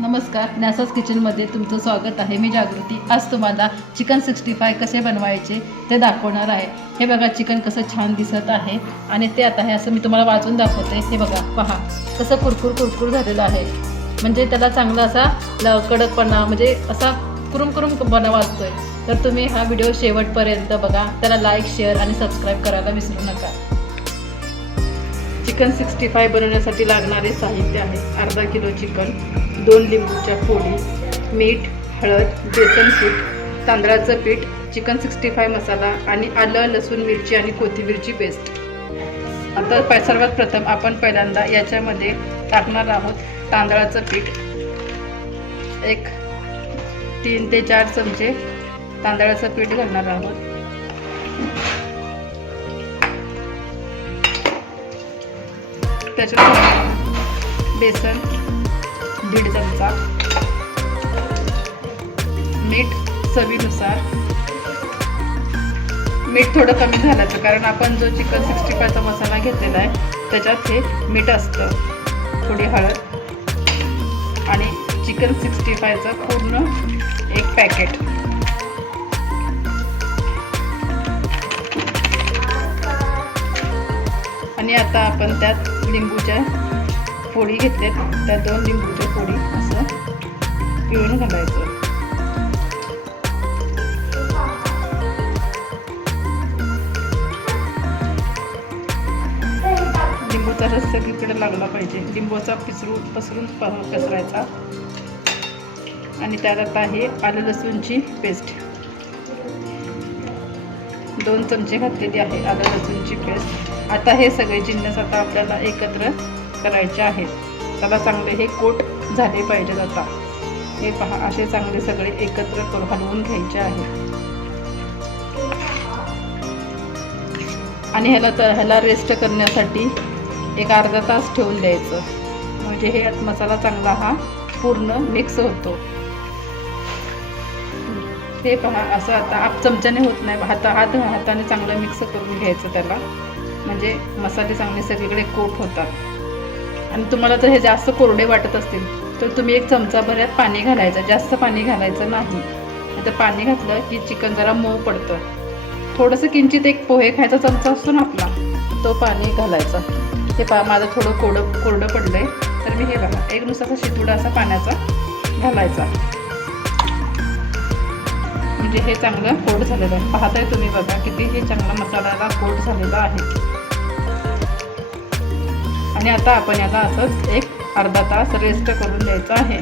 नमस्कार नॅसास किचनमध्ये तुमचं स्वागत आहे. मी जागृती. आज तुम्हाला चिकन सिक्स्टी फाय कसे बनवायचे ते दाखवणार आहे. हे बघा चिकन कसं छान दिसत आहे. आणि ते आता हे असं मी तुम्हाला वाचून दाखवते. हे बघा पहा. कसं कुरकुर कुरकुर झालेलं आहे. म्हणजे त्याला चांगला असा ल कडकपणा म्हणजे असा कुरुम कुरुम बना वाजतोय. तर तुम्ही हा व्हिडिओ शेवटपर्यंत बघा. त्याला लाईक शेअर आणि सबस्क्राईब करायला विसरू नका. चिकन सिक्स्टी फाय बनवण्यासाठी लागणारे साहित्य आहे. अर्धा किलो चिकन दोन लिंबूच्या फोडी मीठ हळद बेसन पीठ तांदळाचं पीठ चिकन सिक्स्टी फाय मसाला आणि आलं लसूण मिरची आणि कोथिंबीरची पेस्ट. आता प- सर्वात प्रथम आपण पहिल्यांदा याच्यामध्ये टाकणार आहोत तांदळाचं पीठ. एक तीन ते चार चमचे तांदळाचं पीठ घालणार आहोत. त्याच्यात बेसन दीड चमचा. मीठ चवीनुसार. मीठ थोडं कमी झाल्याचं कारण आपण जो चिकन सिक्स्टी फायचा मसाला घेतलेला आहे त्याच्यात हे मीठ असतं. थोडी हळद आणि चिकन सिक्स्टी फायचं पूर्ण एक पॅकेट आणि आता आपण त्यात लिंबूच्या फोडी घेतल्यात. त्या दोन लिंबूच्या फोडी असं पिळून घालायचं लिंबूचा रस सगळीकडे लागला पाहिजे. लिंबूचा पिसरून पसरून प- पसरायचा. आणि त्यात आता आहे आलं लसूणची पेस्ट दोन चमचे घातलेली आहे आलं लसूणची पेस्ट. आता हे सगळे जिन्नस आता आपल्याला एकत्र करायचे आहेत. त्याला चांगले हे कोट झाले पाहिजेत आता. हे पहा असे चांगले सगळे एकत्र करून हलवून घ्यायचे आहे आणि ह्याला तर ह्याला रेस्ट करण्यासाठी एक अर्धा तास ठेवून द्यायचं. म्हणजे हे मसाला चांगला हा पूर्ण मिक्स होतो. हे पहा असं आता आप चमच्याने होत नाही. हाता हात हाताने चांगलं मिक्स करून घ्यायचं त्याला. म्हणजे मसाले चांगले सगळीकडे कोट होतात. आणि तुम्हाला जर हे जास्त कोरडे वाटत असतील तर तुम्ही एक चमचा पाणी घालायचं. जास्त पाणी घालायचं नाही. नाही पाणी घातलं की चिकन जरा मऊ पडतं. थोडंसं किंचित एक पोहे खायचा चमचा असतो ना आपला तो पाणी घालायचा. हे पा माझं थोडं कोरडं कोरडं पडलं आहे तर मी हे बघा एक नुसता शितुडा असा पाण्याचा घालायचा. म्हणजे हे चांगलं कोट झालेलं आहे. पाहताय तुम्ही बघा किती हे चांगला मसाल्याला कोट झालेला आहे. आणि आता आपण याला असंच एक अर्धा तास रेस्ट करून द्यायचं आहे.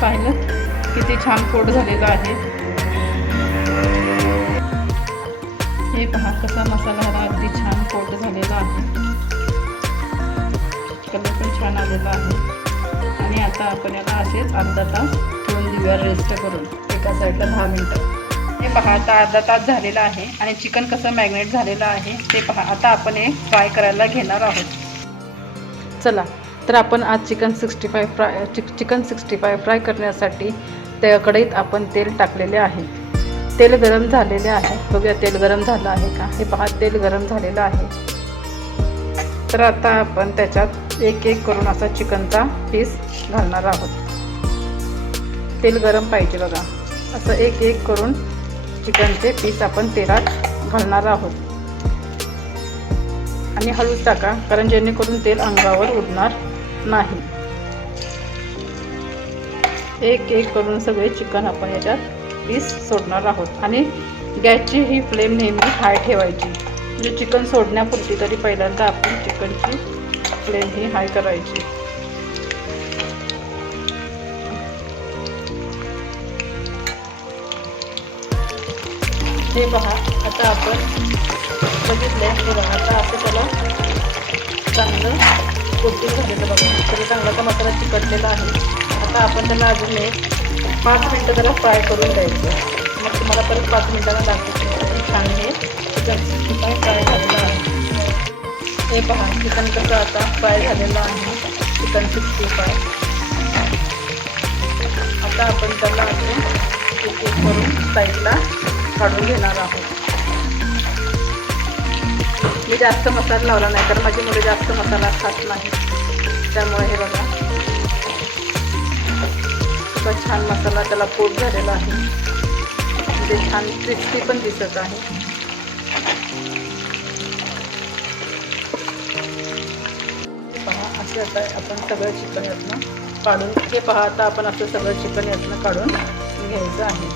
पाहिलं किती छान कोट झालेला आहे. हे पहा कसा मसाला अगदी छान कोट झालेला आहे. कलर पण छान आलेला आहे. आपण याला असेच अर्धा तास दोन देऊया रेस्ट करून एका साईडला दहा मिनटं. हे पहा आता अर्धा तास झालेला आहे आणि चिकन कसं मॅग्नेट झालेलं आहे ते पहा. आता आपण हे फ्राय करायला घेणार आहोत. चला तर आपण आज chicken sixty five fry chick chicken sixty five fry करण्यासाठी त्या कढईत आपण तेल टाकलेले आहे. तेल गरम झालेले आहे. बघूया तेल गरम झालं आहे का? हे पहा तेल गरम झालेलं आहे. तर आता आपण त्याच्यात एक एक करून असा चिकनचा पीस घालणार आहोत. तेल गरम पाहिजे बघा. असं एक एक करून चिकनचे पीस आपण तेलात घालणार आहोत. आणि हळूच टाका कारण जेणेकरून तेल अंगावर उडणार नाही. एक एक करून सगळे चिकन आपण याच्यात पीस सोडणार आहोत. आणि गॅसची ही फ्लेम नेहमी हाय ठेवायची. म्हणजे चिकन सोडण्यापुरती तरी पहिल्यांदा आपण चिकनची फ्लेम ही हाय करायची. हे पहा आता आपण बघितलं हे बघा आता असं त्याला चांगलं कोटिंग झालेलं बघा. तरी चांगला तर मसाला चिकटलेला आहे. आता आपण त्याला अजून एक पाच मिनटं त्याला फ्राय करून द्यायचं. मग तुम्हाला परत पाच मिनटांना दाखवतो. छान हे चिकन सिक्स्टी फ्राय झालेलं आहे हे पहा चिकन कसं आता फ्राय झालेलं आहे. चिकन सिक्स्टी फाय आता आपण त्याला अजून एक एक करून साईडला काढून घेणार आहोत. मी जास्त मसाला लावला नाही तर माझी मुलं जास्त मसाला खात नाही. त्यामुळे हे बघा खूपच छान मसाला त्याला पोट झालेला आहे. म्हणजे छान क्रिस्पी पण दिसत आहे. पहा असं आता आपण सगळं चिकन यातनं काढून हे पहा आता आपण असं सगळं चिकन यातनं काढून घ्यायचं आहे.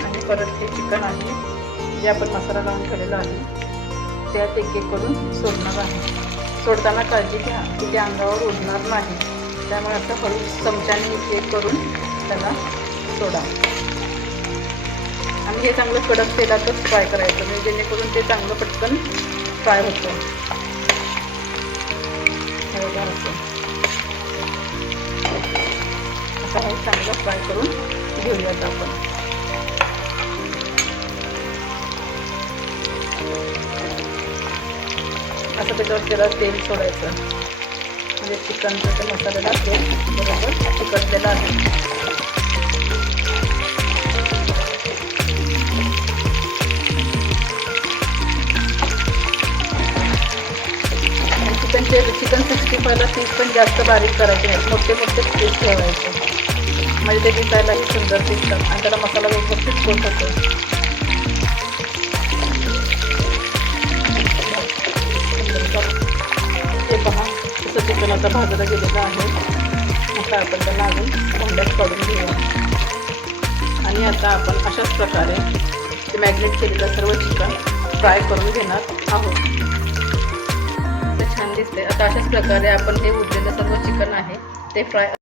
आणि परत हे चिकन आहे जे आपण मसाला लावून ठेवलेला आहे त्यात एक एक करून सोडणार आहे. सोडताना काळजी घ्या की ते अंगावर उडणार नाही. त्यामुळे असं हळू चमच्याने एक एक करून त्याला सोडा. आणि हे चांगलं कडक तेलातच फ्राय करायचं म्हणजे जेणेकरून ते चांगलं पटकन फ्राय होतं? असं हे चांगलं फ्राय करून घेऊयात आपण. असं त्याच्यावर त्याला तेल सोडायचं. म्हणजे चिकनचं ते मसाल्याला तेल बरोबर चिकटलेलं आहे. म्हणजे चिकन सिक्स्टी फायला पीस पण जास्त बारीक करायचे आहेत. मोठे मोठे पीस ठेवायचे. म्हणजे ते दिसायलाही सुंदर दिसतात. आणि त्याला मसाला व्यवस्थित कोट होतो. ते पहा तसं चिकन आता भाजलं गेलेलं आहे. आता आपण त्याला अजून भांड्यात काढून घेऊ आणि आता आपण अशाच प्रकारे ते मॅग्नेट केलेलं सर्व चिकन फ्राय करून घेणार आहोत. छान दिसते आता अशाच प्रकारे आपण हे उरलेलं सर्व चिकन आहे ते फ्राय